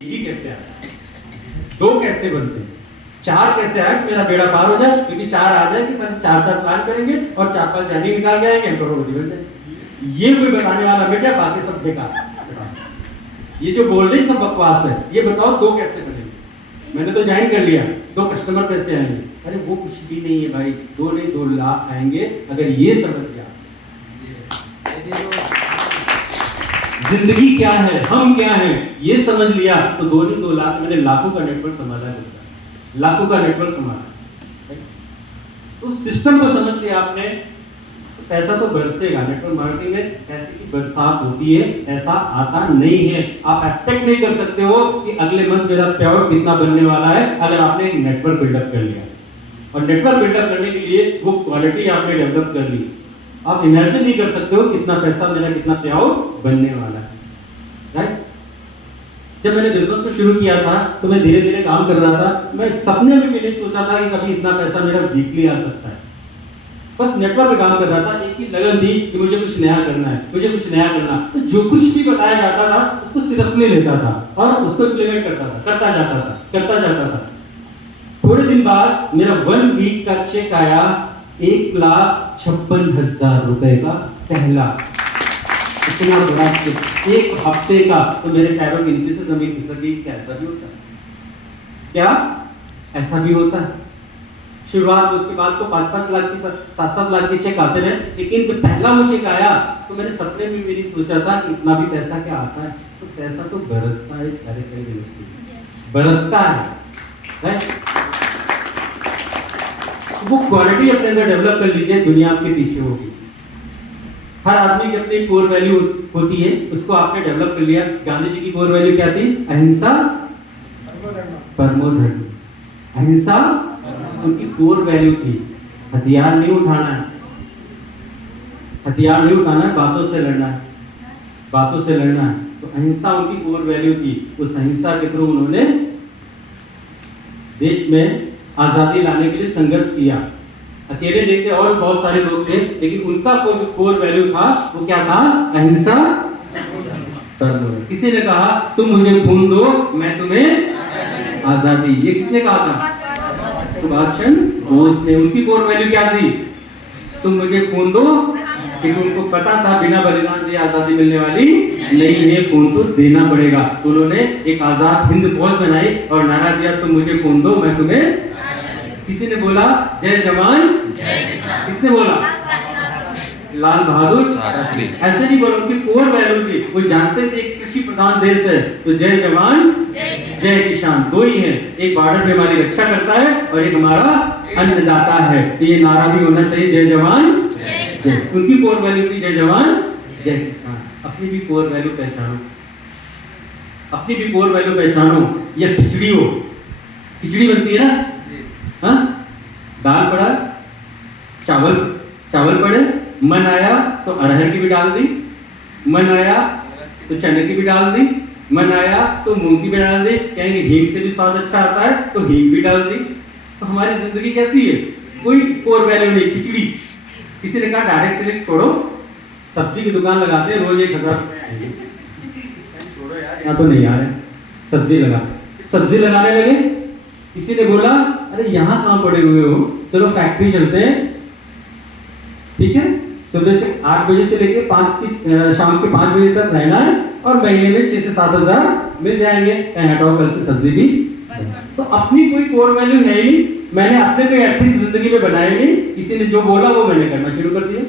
यही कैसे आया, दो कैसे बनते हैं, चार कैसे आए मेरा बेड़ा पार हो जाए, क्योंकि चार आ जाए कि सर चार चार प्लान करेंगे और चार पांच जानी निकाल के आएंगे, करोड़पति बन जाए। ये कोई बताने वाला मिल जाए, बाकी सब बेकार। ये जो बोल रहे सब बकवास है। ये बताओ दो कैसे बनेंगे, मैंने तो ज्वाइन कर लिया, दो कस्टमर कैसे आएंगे? अरे वो कुछ भी नहीं है भाई, दो नहीं 2 लाख आएंगे अगर ये समझ गया। जिंदगी क्या है, हम क्या हैं, ये समझ लिया तो 2 नहीं 2 लाख, मैंने लाखों का नेटवर्क संभाला है, लाखों का नेटवर्क संभाला। तो सिस्टम को समझ लिया आपने, तो पैसा तो बरसेगा। नेटवर्क मार्केटिंग में पैसे की बरसात होती है, ऐसा आता नहीं है। आप एक्सपेक्ट नहीं कर सकते हो कि अगले मंथ मेरा पेआउट कितना बनने वाला है, अगर आपने एक नेटवर्क बिल्डअप कर लिया। और नेटवर्क बिल्डअप करने के लिए वो क्वालिटी आपने डेवलप कर ली, आप इमेजिन नहीं कर सकते हो कितना पैसा मेरा, कितना पेआउट बनने वाला है, राइट? जब मैंने बिजनेस को शुरू किया था तो मैं धीरे धीरे काम कर रहा था, मैं सपने में भी नहीं सोचा था कि कभी इतना पैसा मेरा वीकली आ सकता है। बस नेटवर्क पे काम कर रहा था, एक ही लगन थी कि मुझे कुछ नया करना है, मुझे कुछ नया करना। तो जो कुछ भी बताया जाता था उसको सीरियसली लेता था और उसको इम्प्लीमेंट करता था, करता जाता था। थोड़े दिन बाद मेरा 1 वीक का चेक आया, 1,56,000 रुपए का पहला। इतना बड़ा चेक, 1 हफ्ते का। तो मेरे पैरों के नीचे से जमीन खिसक गई। क्या ऐसा भी होता है? क्या ऐसा भी होता है? शुरुआत में, उसके बाद तो 5-5 लाख की 7-7 लाख के चेक आते रहे, लेकिन जब पहला वो चेक आया तो मैंने सपने में भी नहीं सोचा था कि इतना भी पैसा क्या आता है। तो पैसा तो बरसता है, इस कार्यक्रम की बरसता है, राइट? वो क्वालिटी अपने अंदर डेवलप कर लीजिए, दुनिया आपके पीछे होगी। हर आदमी की अपनी कोर वैल्यू होती है, उसको आपने डेवलप कर लिया। गांधी जी की कोर वैल्यू क्या थी? अहिंसा परमो धर्म। अहिंसा उनकी कोर वैल्यू थी। हथियार नहीं उठाना है, हथियार नहीं उठाना है, बातों से लड़ना है, बातों से लड़ना है। तो अहिंसा उनकी कोर वैल्यू थी। उस अहिंसा के थ्रू उन्होंने देश में आजादी लाने के लिए संघर्ष किया। अकेले नहीं थे, और बहुत सारे लोग थे, लेकिन उनका कोर वैल्यू था, वो क्या था? अहिंसा परमो। किसी ने कहा तुम मुझे खून दो, मैं तुम्हें आजादी। ये किसने कहा था? सुभाष चंद्र बोस ने। उनकी कोर वैल्यू क्या थी? तुम मुझे खून दो, क्योंकि उनको पता था बिना बलिदान दिए आजादी मिलने वाली नहीं है, खून तो देना पड़ेगा। तो उन्होंने एक आजाद हिंद फौज बनाई और नारा दिया, तुम मुझे खून दो, मैं तुम्हें। किसी ने बोला जय जवान जय किसान। किसने बोला? लाल बहादुर शास्त्री। ऐसे नहीं बोला, उनकी कोर वैल्यू थी। वो जानते थे कृषि प्रधान देश है, तो जय जवान जय किसान दो ही है। एक बॉर्डर पे हमारी रक्षा करता है और एक हमारा अन्नदाता है। तो ये नारा भी होना चाहिए, जय जवान जय। उनकी कोर वैल्यू थी जय जवान जय किसान। अपनी भी कोर वैल्यू पहचानो, अपनी भी कोर वैल्यू पहचानो। या खिचड़ी हो, खिचड़ी बनती है ना, हाँ? दाल पड़ा, चावल पड़े, मन आया तो अरहर की भी डाल दी, मन आया तो चने की भी डाल दी, मन आया तो मूंग की भी डाल दी। कहेंगे हींग से भी स्वाद अच्छा आता है, तो हींग भी डाल दी। तो हमारी जिंदगी कैसी है? कोई कोर वैल्यू नहीं, खिचड़ी। किसी ने कहा डायरेक्ट से छोड़ो, सब्जी की दुकान लगाते हैं, रोज 1,000 छोड़ो यार, यहाँ तो नहीं आ रहे, सब्जी लगाने लगे। किसी ने बोला अरे यहाँ कहाँ पड़े हुए हो, चलो फैक्ट्री चलते हैं, ठीक है? सुबह से 8 बजे से लेके शाम के 5 बजे तक रहना है और महीने में 6 से 7 हज़ार मिल जाएंगे। हटाओ, कल से सब्जी भी। तो अपनी कोई कोर वैल्यू है ही, मैंने अपने कोई एथिक्स जिंदगी में बनाए नहीं। किसी ने जो बोला वो मैंने करना शुरू कर दिया।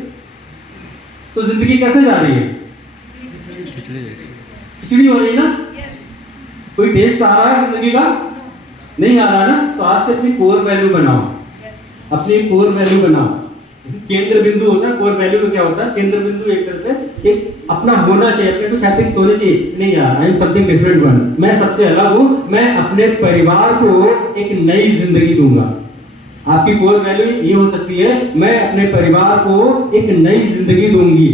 तो जिंदगी कैसे जा रही है? खिचड़ी हो रही ना? कोई टेस्ट आ रहा है जिंदगी का? नहीं आ रहा ना? तो आज से अपनी कोर वैल्यू बनाओ, अपनी कोर वैल्यू बनाओ। केंद्र बिंदु होता है, कोर वैल्यू का क्या होता है? केंद्र बिंदु एक तरह से एक अपना होना चाहिए, अपने कुछ एथिक्स होने चाहिए। नहीं यार, I am something different one, मैं सबसे अलग हूँ, मैं अपने परिवार को एक नई जिंदगी दूंगा। आपकी कोर वैल्यू ये हो सकती है, मैं अपने परिवार को एक नई जिंदगी दूंगी।